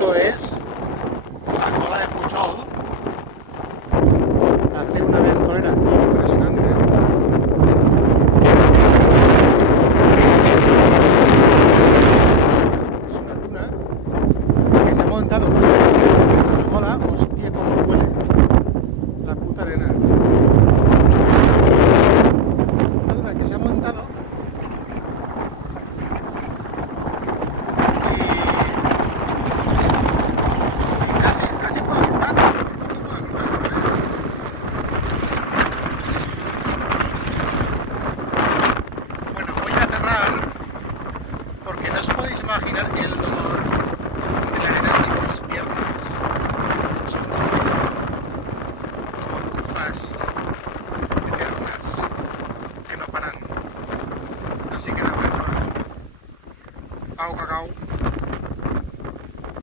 Esto es la cola de Pujol. Hace una ventolera impresionante. Es una duna que se ha montado en la cola. Hostia, cómo huele la puta arena. Una duna que se ha montado y casi puedo cruzar. Bueno, voy a cerrar porque no os podéis imaginar el dolor de la arena en mis piernas. Son como agujas eternas que no paran. Así que nada, voy a cerrar. Au, cacao.